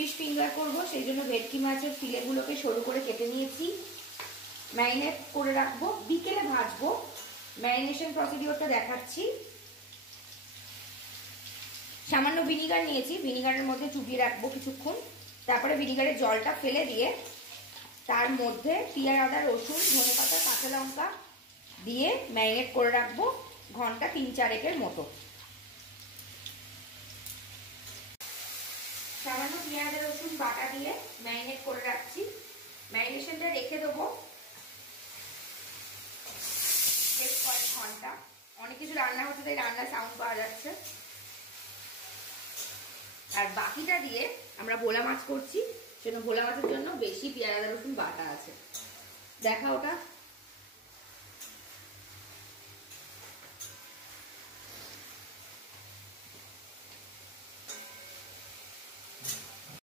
Fish finger করব, সেই জন্য ভেটকি মাছের ফিলেগুলোকে সরু করে কেটে নিয়েছি, ম্যারিনেট করে রাখবো, বিকেলে ভাজবো। ম্যারিনেশন প্রসিডিওরটা দেখাচ্ছি। সামান্য ভিনিগার নিয়েছি, ভিনিগারের মধ্যে চুবিয়ে রাখবো কিছুক্ষণ। তারপরে ভিনিগারের জলটা ফেলে দিয়ে তার মধ্যে পেঁয়াজ, আদা, রসুন, ধনেপাতা, কাঁচা লঙ্কা দিয়ে ম্যারিনেট করে রাখবো ঘন্টা 3-4 মতো। সামান্য পেঁয়াজ রসুন বাটা দিয়ে ম্যারিনেট করে রাখছি। ম্যারিনেশনটা রেখে দেবো বেশ কয়েক ঘন্টা। অনেক কিছু রান্না হচ্ছে তাই রান্নার সাউন্ড পাওয়া যাচ্ছে। আর বাকিটা দিয়ে আমরা ভোলা মাছ করছি, সেজন্য ভোলা মাছের জন্য বেশি পেঁয়াজ আদা রসুন বাটা আছে। দেখা ওটা।